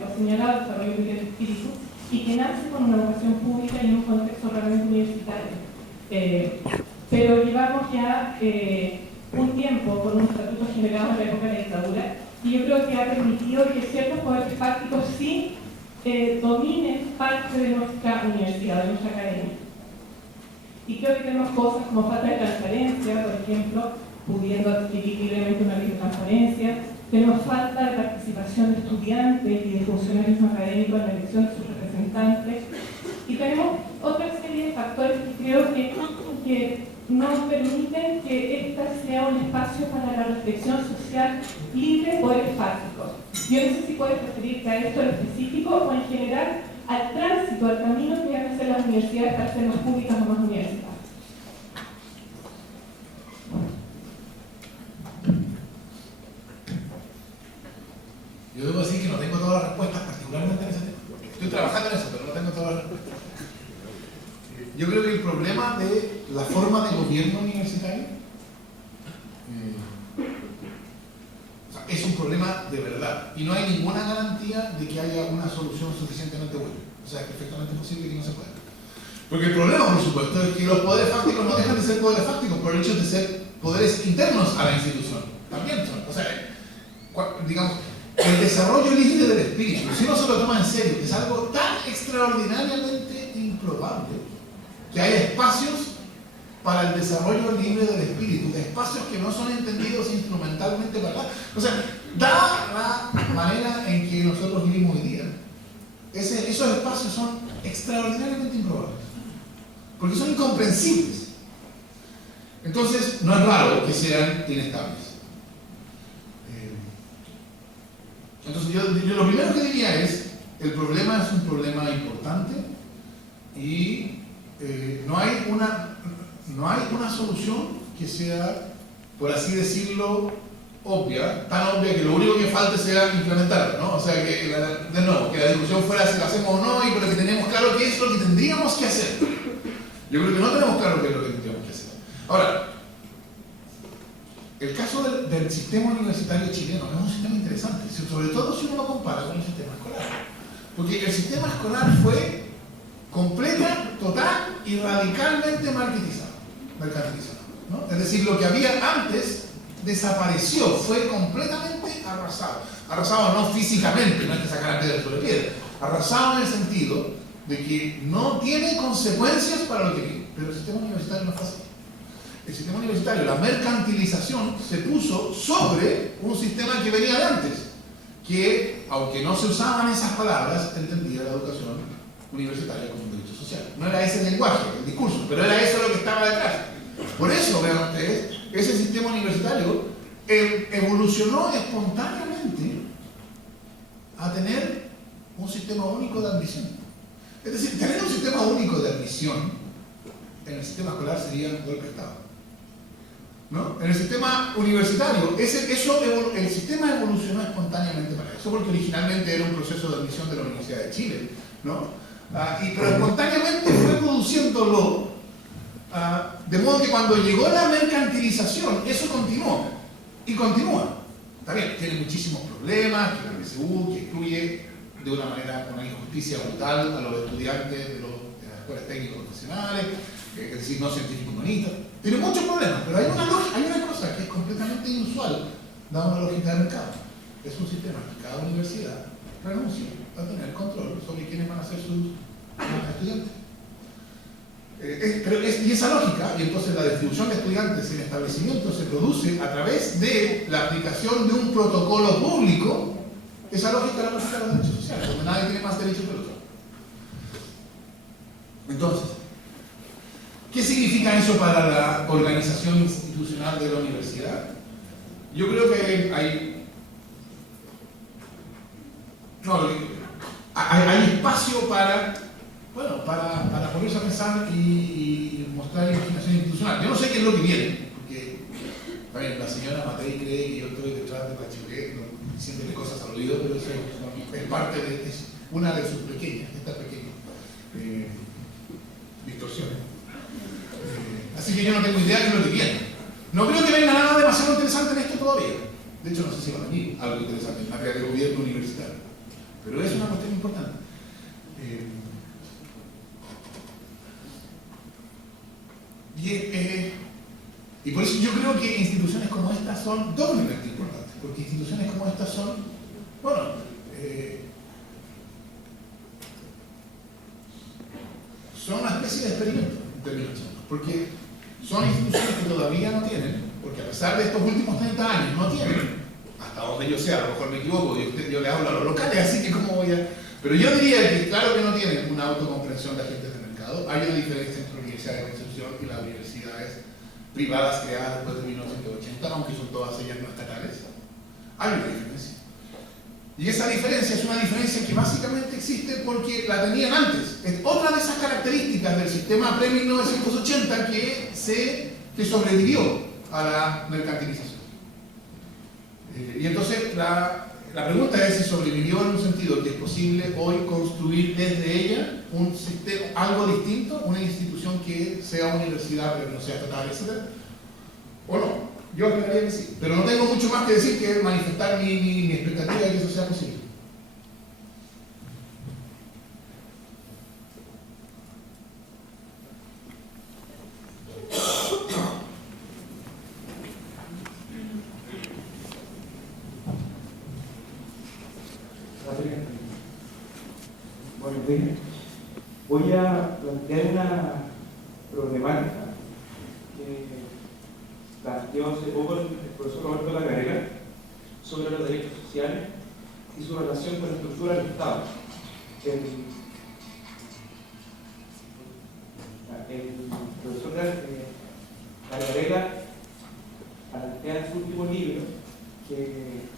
lo ha señalado, desarrollo del espíritu, y que nace con una vocación pública y en un contexto realmente universitario. Pero llevamos ya un tiempo con un estatuto generado en la época de la dictadura, y yo creo que ha permitido que ciertos poderes fácticos sí dominen parte de nuestra universidad, de nuestra academia. Y creo que tenemos cosas como falta de transparencia, por ejemplo, pudiendo adquirir libremente una ley de transparencia. Tenemos falta de participación de estudiantes y de funcionarios no académicos en la elección de sus representantes. Y tenemos otra serie de factores que creo que no permiten que esta sea un espacio para la reflexión social libre de poderes fácticos. Yo no sé si puedes referirte a esto en específico o en general al tránsito, al camino que van a hacer las universidades para ser más públicas o más universitarias. Yo debo decir que no tengo todas las respuestas, particularmente en ese tema. Estoy trabajando en eso, pero no tengo todas las respuestas. Yo creo que el problema de la forma de gobierno universitario es un problema de verdad. Y no hay ninguna garantía de que haya una solución suficientemente buena. O sea, es perfectamente posible que no se pueda. Porque el problema, por supuesto, es que los poderes fácticos no dejan de ser poderes fácticos por el hecho de ser poderes internos a la institución. También son. O sea, digamos, el desarrollo libre del espíritu, si uno se lo toma en serio, es algo tan extraordinariamente improbable que haya espacios para el desarrollo libre del espíritu, espacios que no son entendidos instrumentalmente para nada. O sea, dada la manera en que nosotros vivimos hoy día, esos espacios son extraordinariamente improbables, porque son incomprensibles. Entonces, no es raro que sean inestables. Entonces, yo lo primero que diría es, el problema es un problema importante y no hay una solución que sea, por así decirlo, obvia, tan obvia que lo único que falte sea implementarla, ¿no? O sea, que de nuevo, que la discusión fuera si lo hacemos o no, y pero que tenemos claro qué es lo que tendríamos que hacer. Yo creo que no tenemos claro qué es lo que tendríamos que hacer. Ahora, el caso del sistema universitario chileno es un sistema interesante, sobre todo si uno lo compara con el sistema escolar. Porque el sistema escolar fue completa, total y radicalmente mercantilizado, ¿no? Es decir, lo que había antes desapareció, fue completamente arrasado. Arrasado no físicamente, no es que sacaran piedra sobre piedra, arrasado en el sentido de que no tiene consecuencias para lo que vive. Pero el sistema universitario no fue así. El sistema universitario, la mercantilización se puso sobre un sistema que venía de antes, que, aunque no se usaban esas palabras, entendía la educación universitaria como un derecho social. No era ese el lenguaje, el discurso, pero era eso lo que estaba detrás. Por eso, vean ustedes, ese sistema universitario evolucionó espontáneamente a tener un sistema único de admisión. Es decir, tener un sistema único de admisión en el sistema escolar sería un golpe de Estado, ¿no? En el sistema universitario, el sistema evolucionó espontáneamente para eso, porque originalmente era un proceso de admisión de la Universidad de Chile, ¿no? Pero espontáneamente fue produciéndolo, de modo que cuando llegó la mercantilización, eso continuó, y continúa. Está bien, tiene muchísimos problemas, que la MSU, que excluye de una manera, con una injusticia brutal a los estudiantes de las escuelas técnicas profesionales, es decir, no científicos humanistas. Tiene muchos problemas, pero hay una cosa que es completamente inusual, dada una lógica de mercado. Es un sistema que cada universidad renuncia a tener control sobre quiénes van a ser sus estudiantes. Y esa lógica, y entonces la distribución de estudiantes en establecimientos se produce a través de la aplicación de un protocolo público. Esa lógica es la lógica de los derechos sociales, donde nadie tiene más derechos que el otro. Entonces, ¿qué significa eso para la organización institucional de la universidad? Yo creo que hay espacio para ponerse a pensar y mostrar imaginación institucional. Yo no sé qué es lo que viene, porque también la señora Matei cree que yo estoy detrás de Bachelet, diciéndole cosas al oído, pero eso es una de sus pequeñas distorsiones. Así que yo no tengo idea de lo que viene. No creo que venga nada demasiado interesante en esto todavía. De hecho, no sé si va a venir algo interesante en materia de gobierno universitario. Pero es importante. Y por eso yo creo que instituciones como estas son doblemente importantes, porque instituciones como estas son, bueno, son una especie de experimento en términos chilenos, porque son instituciones que todavía no tienen, porque a pesar de estos últimos 30 años no tienen, hasta donde yo sé, a lo mejor me equivoco, yo le hablo a los locales, así que cómo voy a... Pero yo diría que claro que no tienen una autocomprensión de agentes de mercado. Hay una diferencia entre la Universidad de Concepción y las universidades privadas creadas después de 1980, aunque son todas ellas no estatales. Hay una diferencia. Y esa diferencia es una diferencia que básicamente existe porque la tenían antes. Es otra de esas características del sistema pre-1980 que sobrevivió a la mercantilización. Y entonces la pregunta es si sobrevivió en un sentido que es posible hoy construir desde ella un sistema, algo distinto, una institución que sea universidad, pero no sea estatal, etc. ¿O no? Yo esperaría que sí. Pero no tengo mucho más que decir que manifestar mi expectativa de que eso sea posible. Buenos días. Voy a plantear una problemática que planteó hace poco el profesor Roberto Lacarera sobre los derechos sociales y su relación con la estructura del Estado. El profesor Lacarera plantea en su último libro que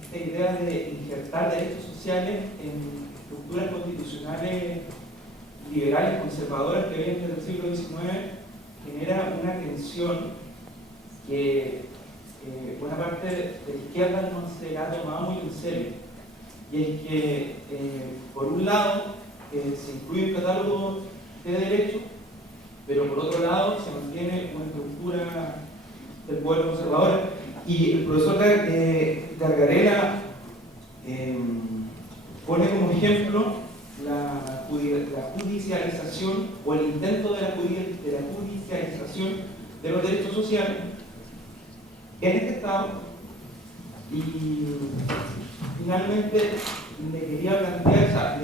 esta idea de injertar derechos sociales en estructuras constitucionales liberales, conservadoras que vienen desde el siglo XIX genera una tensión que buena parte de la izquierda no se ha tomado muy en serio. Y es que, por un lado, se incluye un catálogo de derechos, pero por otro lado se mantiene una estructura del poder conservador. Y el profesor Gargarella pone como ejemplo la judicialización o el intento de la judicialización de los derechos sociales en este Estado. Y finalmente le quería plantear,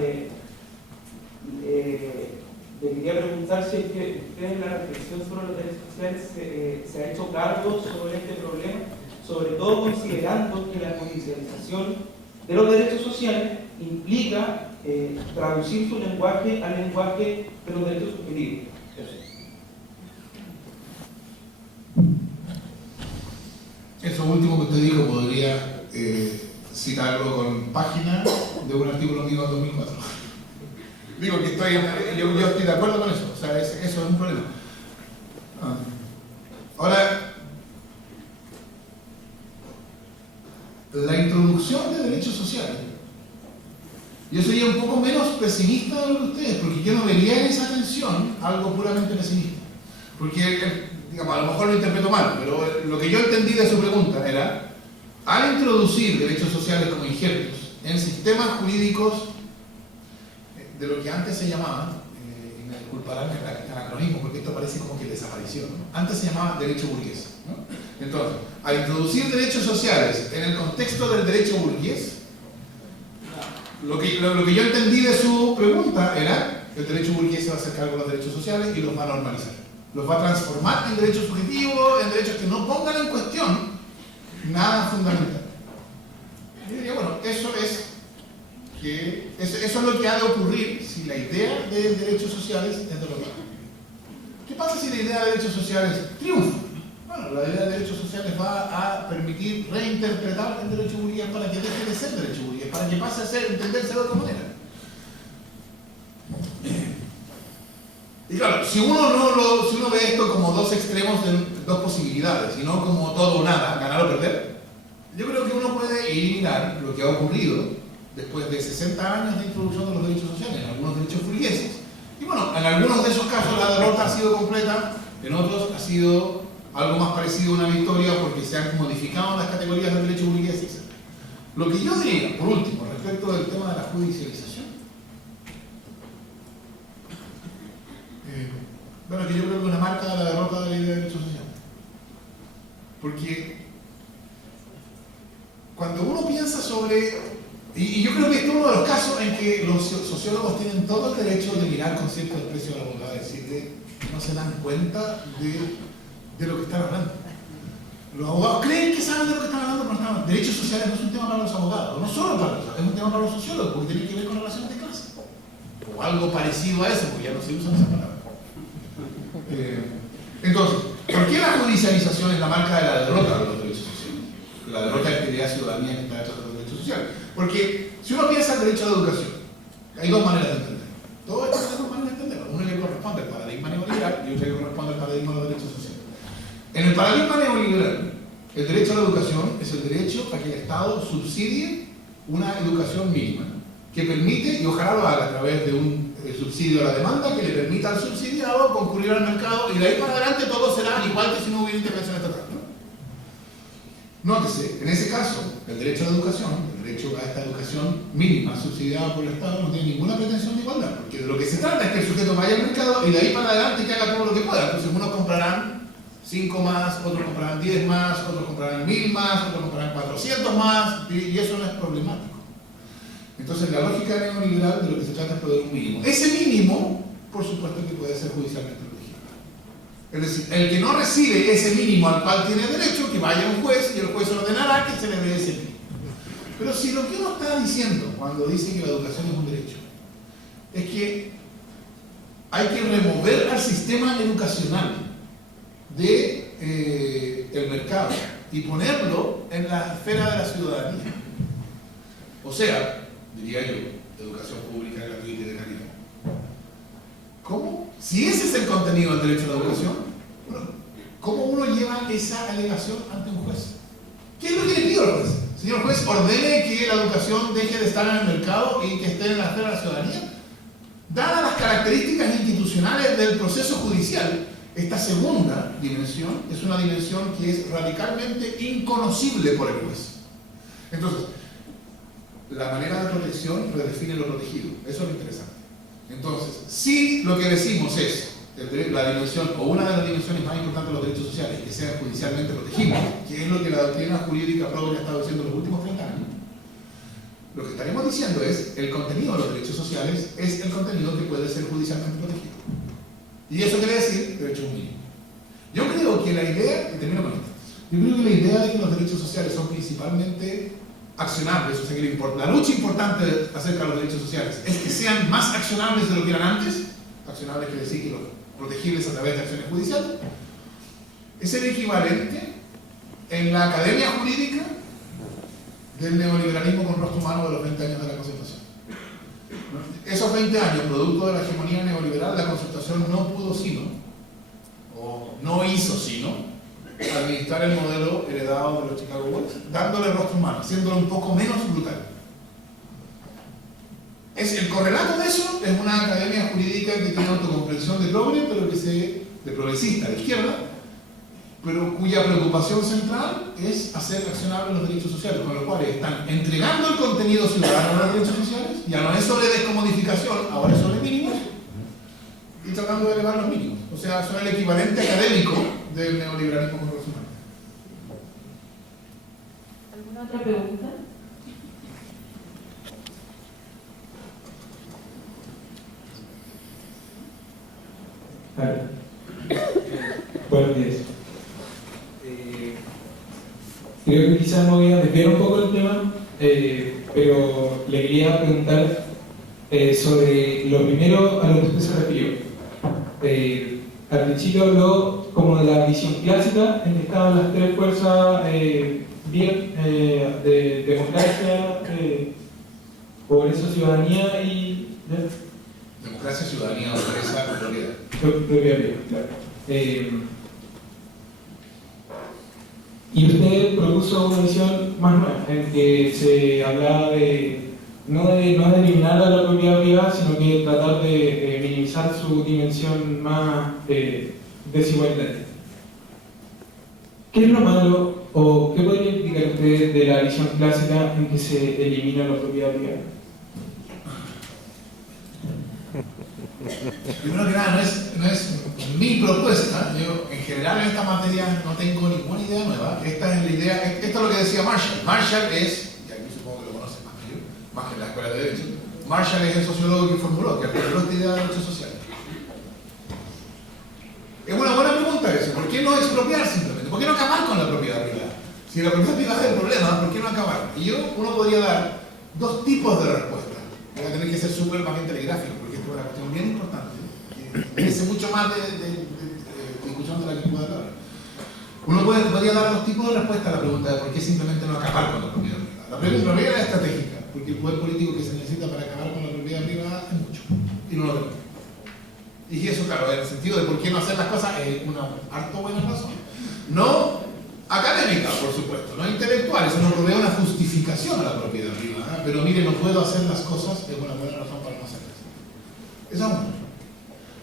le quería preguntar si es que usted en la reflexión sobre los derechos sociales se ha hecho cargo sobre este problema, sobre todo considerando que la judicialización de los derechos sociales implica traducir su lenguaje al lenguaje de los derechos subjetivos. Eso último que usted dijo podría citarlo con página de un artículo mío del 2004. Digo que yo estoy de acuerdo con eso, o sea, eso es un problema. Ahora, la introducción de derechos sociales, yo sería un poco menos pesimista de lo que ustedes, porque yo no vería en esa tensión algo puramente pesimista. Porque, digamos, a lo mejor lo interpreto mal, pero lo que yo entendí de su pregunta era, al introducir derechos sociales como injertos en sistemas jurídicos de lo que antes se llamaba, y me disculparán el anacronismo, porque esto parece como que desapareció, ¿no? Antes se llamaba derecho burgués, ¿no? Entonces, al introducir derechos sociales en el contexto del derecho burgués, lo que yo entendí de su pregunta era que el derecho burgués se va a hacer cargo de los derechos sociales y los va a normalizar. Los va a transformar en derechos subjetivos, en derechos que no pongan en cuestión nada fundamental. Yo diría, bueno, eso es lo que ha de ocurrir si la idea de derechos sociales es derrotada. ¿Qué pasa si la idea de derechos sociales triunfa? Bueno, la idea de derechos sociales va a permitir reinterpretar el derecho burgués para que deje de ser derecho burgués, para que pase a entenderse de otra manera. Y claro, si uno ve esto como dos extremos de dos posibilidades, y no como todo o nada, ganar o perder, yo creo que uno puede eliminar lo que ha ocurrido después de 60 años de introducción de los derechos sociales, en algunos derechos burgueses. Y bueno, en algunos de esos casos la derrota ha sido completa, en otros ha sido algo más parecido a una victoria porque se han modificado las categorías del derecho burgués, etc. Lo que yo diría, por último, respecto del tema de la judicialización. Bueno, que yo creo que es una marca de la derrota de la idea de derecho social. Porque cuando uno piensa sobre... Y yo creo que este es uno de los casos en que los sociólogos tienen todo el derecho de mirar con cierto desprecio a la abogada, es decir, que no se dan cuenta de lo que están hablando. Los abogados creen que saben de lo que están hablando, pero no están. Derechos sociales no es un tema para los abogados, no solo para los abogados, es un tema para los sociólogos, porque tiene que ver con relaciones de clase. O algo parecido a eso, porque ya no se usan esas palabras. Entonces, ¿por qué la judicialización es la marca de la derrota de los derechos sociales? La derrota es que la ciudadanía que está detrás de los derechos sociales. Porque si uno piensa en el derecho a la educación, hay dos maneras de entenderlo. Todo esto hay dos maneras de entenderlo. Una le corresponde al paradigma neoliberal y otra le corresponde al paradigma de los derechos sociales. En el paradigma neoliberal, el derecho a la educación es el derecho a que el Estado subsidie una educación mínima, que permite, y ojalá lo haga a través de un subsidio a la demanda, que le permita al subsidiado concurrir al mercado, y de ahí para adelante todo será igual que si no hubiera intervención estatal, ¿no? Nótese, en ese caso, el derecho a la educación, el derecho a esta educación mínima subsidiada por el Estado, no tiene ninguna pretensión de igualdad, porque de lo que se trata es que el sujeto vaya al mercado y de ahí para adelante que haga todo lo que pueda. Entonces unos comprarán 5 más, otros comprarán 10 más, otros comprarán 1000 más, otros comprarán 400 más, y eso no es problemático. Entonces la lógica neoliberal de lo que se trata es proveer un mínimo. Ese mínimo, por supuesto que puede ser judicialmente protegido. Es decir, el que no recibe ese mínimo al cual tiene derecho, que vaya a un juez y el juez ordenará que se le dé ese mínimo. Pero si lo que uno está diciendo cuando dice que la educación es un derecho, es que hay que remover al sistema educacional del mercado y ponerlo en la esfera de la ciudadanía. O sea, diría yo, educación pública, gratuita y de calidad. ¿Cómo? Si ese es el contenido del derecho a la educación, bueno, ¿cómo uno lleva esa alegación ante un juez? ¿Qué es lo que le pido al juez? Señor juez, ordene que la educación deje de estar en el mercado y que esté en la esfera de la ciudadanía. Dadas las características institucionales del proceso judicial, esta segunda dimensión es una dimensión que es radicalmente inconocible por el juez. Entonces, la manera de protección redefine lo protegido. Eso es lo interesante. Entonces, si lo que decimos es la dimensión, o una de las dimensiones más importantes de los derechos sociales, que sean judicialmente protegibles, que es lo que la doctrina jurídica progre ha estado diciendo en los últimos 30 años, lo que estaremos diciendo es el contenido de los derechos sociales es el contenido que puede ser judicialmente protegido. Y eso quiere decir derecho mínimo. Yo creo que la idea, y termino con esto, yo creo que la idea de que los derechos sociales son principalmente accionables, o sea que la lucha importante acerca de los derechos sociales es que sean más accionables de lo que eran antes. Accionables quiere decir que los protegibles a través de acciones judiciales, es el equivalente en la academia jurídica del neoliberalismo con rostro humano de los 20 años de la Concertación. Esos 20 años, producto de la hegemonía neoliberal, la Concertación no pudo sino, o no hizo sino, administrar el modelo heredado de los Chicago Boys, dándole rostro humano, haciéndolo un poco menos brutal. El correlato de eso es una academia jurídica que tiene autocomprensión de progre, pero de progresista, de izquierda, pero cuya preocupación central es hacer accionables los derechos sociales, con lo cual están entregando el contenido ciudadano de los derechos sociales, ya no es sobre descomodificación, ahora es sobre mínimos, y tratando de elevar los mínimos. O sea, son el equivalente académico del neoliberalismo con rostro humano. ¿Alguna otra pregunta? Buenos días. Creo que quizás me voy a desviar un poco del tema, pero le quería preguntar sobre lo primero a lo que usted se refirió. Al principio habló como de la visión clásica en que estaban las tres fuerzas bien de democracia, pobreza, ciudadanía y... Democracia, ciudadanía, pobreza, propiedad. Propiedad, claro. Y usted propuso una visión más nueva, en que se hablaba de no de eliminar la propiedad privada, sino que tratar de minimizar su dimensión más desigualitaria. ¿Qué es lo malo o qué podría explicar usted de la visión clásica en que se elimina la propiedad privada? Primero que nada, no es mi propuesta. Yo, en general, en esta materia no tengo ninguna idea nueva. Esta es la idea, esto es lo que decía Marshall. Marshall es, y aquí supongo que lo conocen más que yo, más que en la escuela de Derecho, Marshall es el sociólogo que formuló esta idea de derechos sociales. Es una buena pregunta eso. ¿Por qué no expropiar simplemente? ¿Por qué no acabar con la propiedad privada? Si la propiedad privada es el problema, ¿por qué no acabar? Y uno podría dar dos tipos de respuestas. Voy a tener que ser súper más telegráfico, porque esto es una cuestión bien importante, que merece mucho más de discusión de la que pueda hablar. Uno podría dar dos tipos de respuestas a la pregunta de por qué simplemente no acabar con la propiedad privada. La primera es estratégica, porque el poder político que se necesita para acabar con la propiedad privada es mucho, y no lo tenemos. Y eso, claro, en el sentido de por qué no hacer las cosas es una harto buena razón. No académica, por supuesto, no intelectual, eso no provee una justificación a la propiedad privada, pero mire, no puedo hacer las cosas, es una buena razón para no hacerlas. Eso es uno.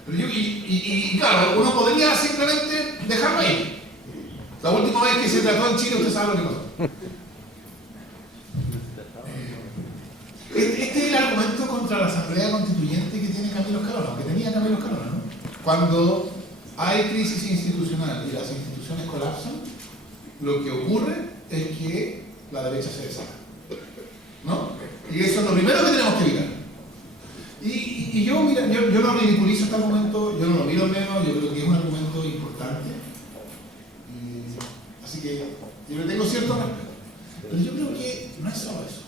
Pero y claro, uno podría simplemente dejarlo ahí. La última vez que se trató en Chile, usted sabe lo que pasó. Este es el argumento contra la Asamblea Constituyente que tiene Camilo Escalona, que tenía Camilo Escalona, ¿no? Cuando hay crisis institucional y las instituciones colapsan, lo que ocurre es que la derecha se desata, ¿no? Y eso es lo primero que tenemos que evitar. Y yo no ridiculizo este argumento, yo no lo miro menos, yo creo que es un argumento importante. Así que yo le tengo cierto respeto. Pero yo creo que no es solo eso.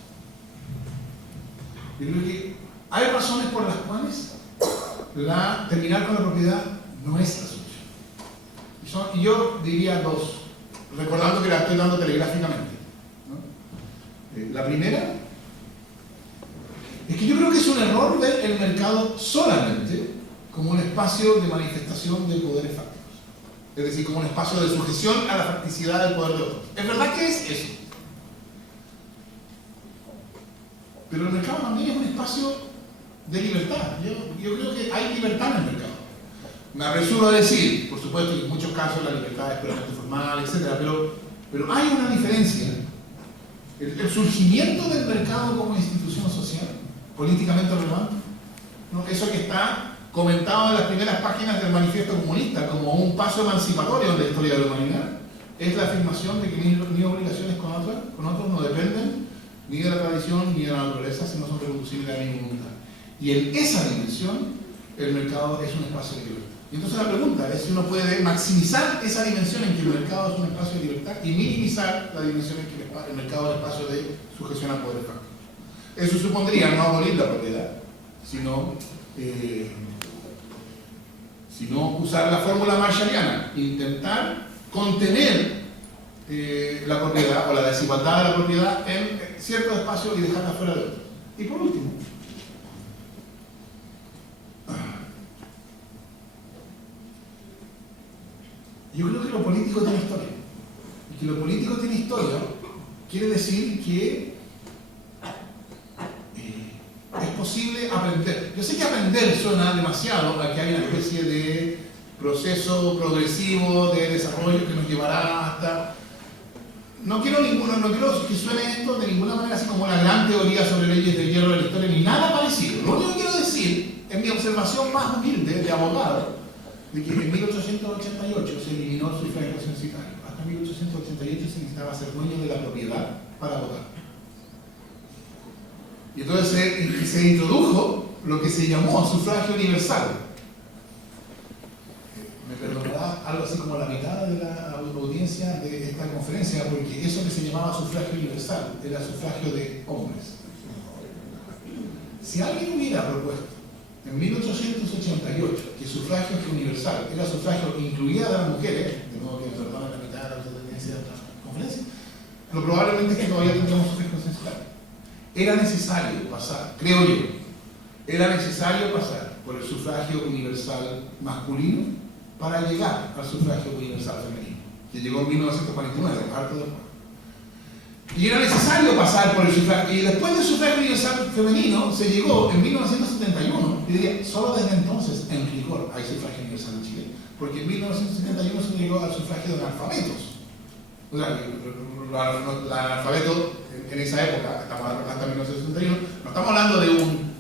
Yo creo que hay razones por las cuales terminar con la propiedad no es la solución. Y yo diría dos, recordando que la estoy dando telegráficamente, ¿no? La primera es que yo creo que es un error ver el mercado solamente como un espacio de manifestación de poderes fácticos. Es decir, como un espacio de sujeción a la facticidad del poder de otros. Es verdad que es eso. Pero el mercado también es un espacio de libertad. Yo creo que hay libertad en el mercado. Me apresuro a decir, por supuesto que en muchos casos la libertad es puramente formal, etc. Pero hay una diferencia. El surgimiento del mercado como institución social, políticamente relevante, ¿no? Eso que está comentado en las primeras páginas del Manifiesto Comunista como un paso emancipatorio en la historia de la humanidad, es la afirmación de que mis obligaciones con otros no dependen ni de la tradición ni de la naturaleza, sino son reproducibles a mi voluntad. Y en esa dimensión, el mercado es un espacio de libertad. Y entonces la pregunta es si uno puede maximizar esa dimensión en que el mercado es un espacio de libertad y minimizar la dimensión en que el mercado es un espacio de sujeción al poder fáctico. Eso supondría no abolir la propiedad, sino usar la fórmula marshalliana, intentar contener la propiedad o la desigualdad de la propiedad en ciertos espacios y dejarla fuera de otros. Y por último, yo creo que lo político tiene historia. Y que lo político tiene historia quiere decir que es posible aprender. Yo sé que aprender suena demasiado a que hay una especie de proceso progresivo de desarrollo que nos llevará hasta... No quiero que suene esto de ninguna manera así como una gran teoría sobre leyes del hierro de la historia, ni nada parecido. Lo único que quiero decir, en mi observación más humilde de abogado, de que en 1888 se eliminó el sufragio censitario. Hasta 1888 se necesitaba ser dueño de la propiedad para votar. Y entonces se introdujo lo que se llamó sufragio universal. Me perdonará algo así como la mitad de la audiencia de esta conferencia, porque eso que se llamaba sufragio universal era sufragio de hombres. Si alguien hubiera propuesto en 1888 que sufragio universal era sufragio que incluía a las mujeres, de modo que me perdonan la mitad de la audiencia de esta conferencia, lo probablemente es que todavía tendríamos sufragio censitario. Era necesario pasar, creo yo, era necesario pasar por el sufragio universal masculino para llegar al sufragio universal femenino, que llegó en 1949, harto después. Y era necesario pasar por el sufragio, y después del sufragio universal femenino se llegó en 1971, y diría, solo desde entonces en rigor hay sufragio universal en Chile, porque en 1971 se llegó al sufragio de analfabetos. O sea, el analfabeto en esa época, hasta 1961, no estamos hablando de un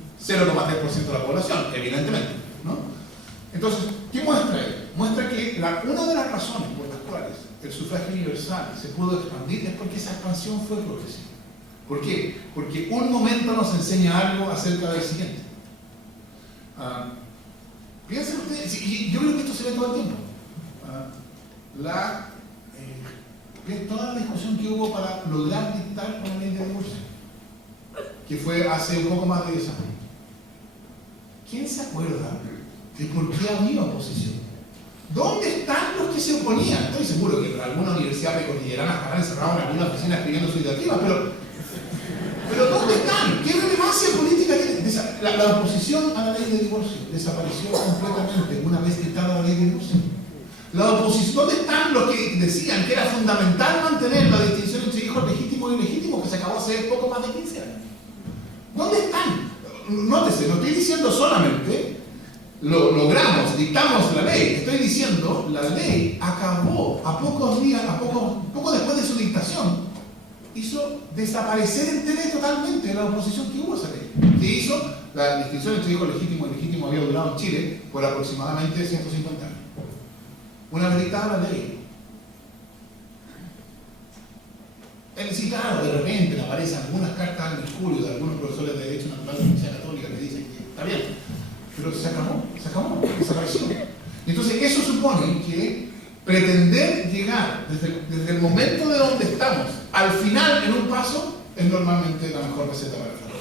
0,3% de la población, evidentemente, ¿no? Entonces, ¿qué muestra él? Muestra que una de las razones por las cuales el sufragio universal se pudo expandir es porque esa expansión fue progresiva. ¿Por qué? Porque un momento nos enseña algo acerca del siguiente. Piensen ustedes, y yo creo que esto se ve todo el tiempo. Toda la discusión que hubo para lograr dictar una ley de divorcio, que fue hace un poco más de 10 años. ¿Quién se acuerda de por qué había oposición? ¿Dónde están los que se oponían? Estoy seguro que alguna universidad precordillerana estarán encerrados en alguna oficina escribiendo su iniciativa, pero ¿dónde están? ¿Qué relevancia política tiene? La oposición a la ley de divorcio desapareció completamente una vez dictada la ley de divorcio. La oposición, ¿dónde están los que decían que era fundamental mantener la distinción entre hijos legítimos y ilegítimos, que se acabó hace poco más de 15 años? ¿Dónde están? Nótese, no estoy diciendo solamente logramos, dictamos la ley. Estoy diciendo, la ley acabó a pocos días, poco después de su dictación, hizo desaparecer entera y totalmente la oposición que hubo a esa ley. Que hizo la distinción entre hijo legítimo y ilegítimo había durado en Chile por aproximadamente 150 años. Una vez dictada la ley. Sí, claro, de repente aparecen algunas cartas al Mercurio de algunos profesores de Derecho Natural de la Universidad Católica que dicen que está bien, pero se acabó, desapareció. Entonces, eso supone que pretender llegar desde el momento de donde estamos al final en un paso es normalmente la mejor receta para el fracaso.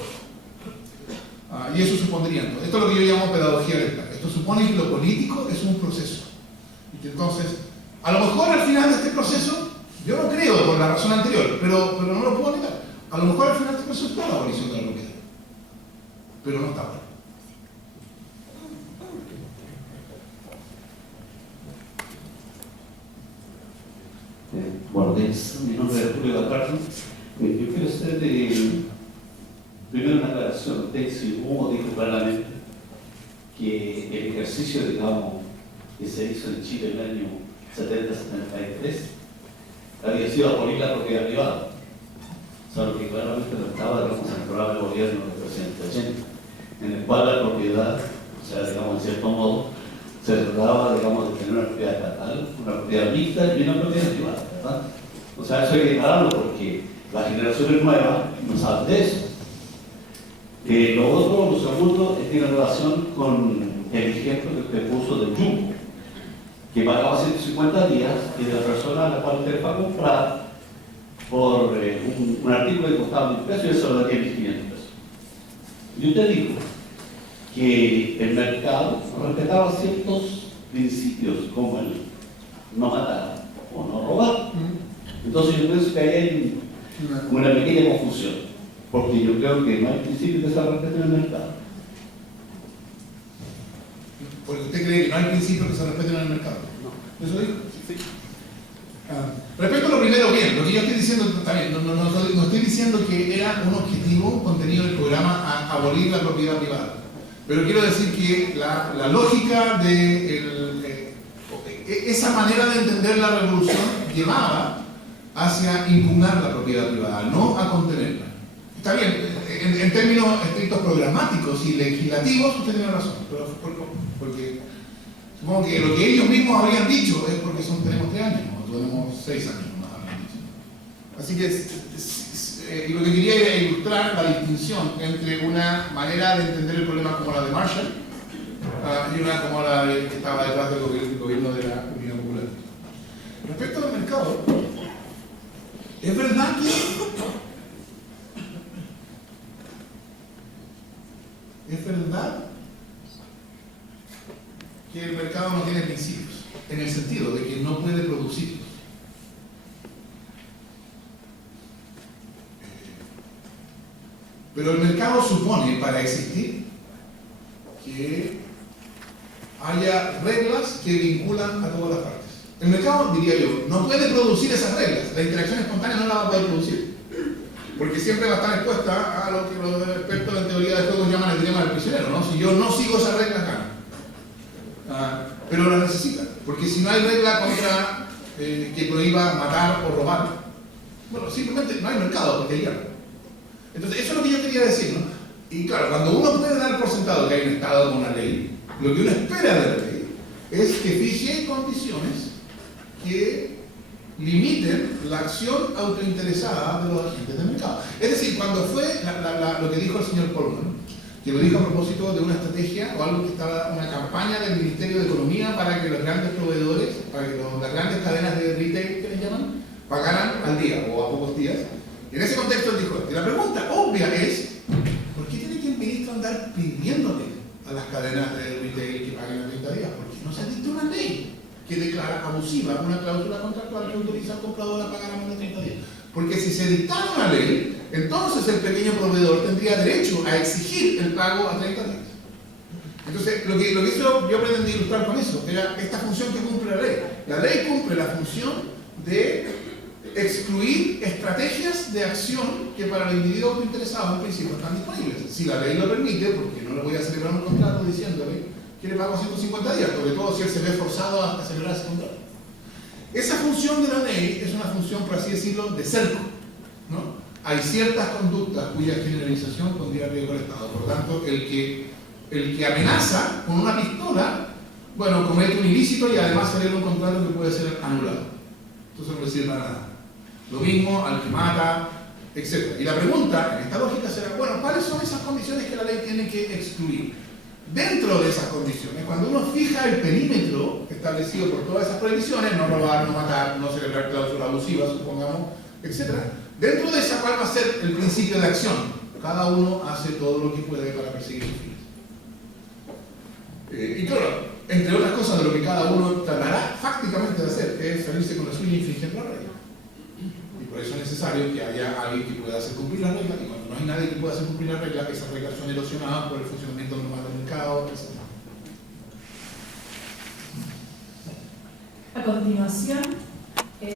Y eso supondría, esto es lo que yo llamo pedagogía electa. Esto supone que lo político es un proceso. Y que entonces, a lo mejor al final de este proceso, yo no creo por la razón anterior, pero no lo puedo negar. A lo mejor al final de este proceso está la abolición de la propiedad, pero no está ahora. Buenos días, mi nombre es Julio Gacardo. Yo quiero hacer primero una aclaración. Usted dijo claramente que el ejercicio, digamos, que se hizo en Chile en el año 70-73 había sido abolir la propiedad privada. Solo que claramente no estaba, digamos, en el programa de gobierno del presidente Allende, en el cual la propiedad, o sea, digamos, en cierto modo, se trataba, digamos, de tener una propiedad estatal, una propiedad mixta y una propiedad privada, ¿verdad? O sea, eso hay que aclararlo porque las generaciones nuevas no saben de eso. Lo segundo, tiene relación con el ejemplo que usted puso del Jumbo, que pagaba 150 días y de la persona a la cual usted va a comprar por un artículo que costaba 1.000 pesos y eso lo daría 1.500 pesos. Y usted dijo que el mercado respetaba ciertos principios como el no matar o no robar. Entonces yo pienso que ahí hay una pequeña confusión, porque yo creo que no hay principios que se respeten en el mercado. Porque usted cree que no hay principios que se respeten en el mercado. No. ¿Eso dijo? Sí. Respecto a lo primero, bien, lo que yo estoy diciendo también, no estoy diciendo que era un objetivo contenido del programa a abolir la propiedad privada. Pero quiero decir que la lógica de esa manera de entender la revolución llevaba hacia impugnar la propiedad privada, no a contenerla. Está bien, en términos estrictos programáticos y legislativos, usted tiene razón, pero porque supongo que lo que ellos mismos habrían dicho es porque tenemos 3 años, o tenemos 6 años más, habrían dicho. Así que lo que quería era ilustrar la distinción entre una manera de entender el problema como la de Marshall y una como la que estaba detrás del gobierno de la Unidad Popular. Respecto al mercado, es verdad que el mercado no tiene principios, en el sentido de que no puede producirlos. Pero el mercado supone, para existir, que haya reglas que vinculan a todas las partes. El mercado, diría yo, no puede producir esas reglas. La interacción espontánea no la va a poder producir. Porque siempre va a estar expuesta a lo que los expertos en teoría de juegos llaman el dilema del prisionero, ¿no? Si yo no sigo esas reglas, gano. Pero las necesita. Porque si no hay regla contra que prohíba matar o robar, bueno, simplemente no hay mercado porque hay guerra. Entonces, eso es lo que yo quería decir, ¿no? Y claro, cuando uno puede dar por Estado, que hay un Estado con una ley, lo que uno espera de la ley es que fije condiciones que limiten la acción autointeresada de los agentes del mercado. Es decir, cuando fue lo que dijo el señor Polman, que lo dijo a propósito de una estrategia o algo que estaba, una campaña del Ministerio de Economía para que los grandes proveedores, para que las grandes cadenas de retail, que les llaman, pagaran al día o a pocos días. Y en ese contexto él dijo esto. Y la pregunta obvia es, ¿por qué tiene que el ministro andar pidiéndole a las cadenas de retail que paguen a 30 días? Porque no se dicta una ley que declara abusiva una cláusula contractual que autoriza al comprador a pagar a más de 30 días. Porque si se dictara una ley, entonces el pequeño proveedor tendría derecho a exigir el pago a 30 días. Entonces, lo que yo pretendí ilustrar con eso era esta función que cumple la ley. La ley cumple la función de excluir estrategias de acción que para el individuo autointeresado en principio están disponibles. Si la ley lo permite, porque no le voy a celebrar un contrato diciéndole que le pago 150 días, sobre todo si él se ve forzado a celebrar ese contrato. Esa función de la ley es una función, por así decirlo, de cerco, ¿no? Hay ciertas conductas cuya generalización pondría en riesgo al Estado. Por lo tanto, el que amenaza con una pistola, bueno, comete un ilícito y además celebra un contrato que puede ser anulado. Entonces no le sirve a nada. Lo mismo al que mata, etc. Y la pregunta, en esta lógica, será, bueno, ¿cuáles son esas condiciones que la ley tiene que excluir? Dentro de esas condiciones, cuando uno fija el perímetro establecido por todas esas prohibiciones, no robar, no matar, no celebrar cláusulas abusivas, supongamos, etc., dentro de esa, ¿cuál va a ser el principio de acción? Cada uno hace todo lo que puede para perseguir sus fines. Y claro, entre otras cosas de lo que cada uno tratará fácticamente de hacer, es salirse con la suya e infringir la regla. Y por eso es necesario que haya alguien que pueda hacer cumplir la regla, y cuando no hay nadie que pueda hacer cumplir la regla, esas reglas son erosionadas por el funcionamiento normal del mercado, etc. A continuación,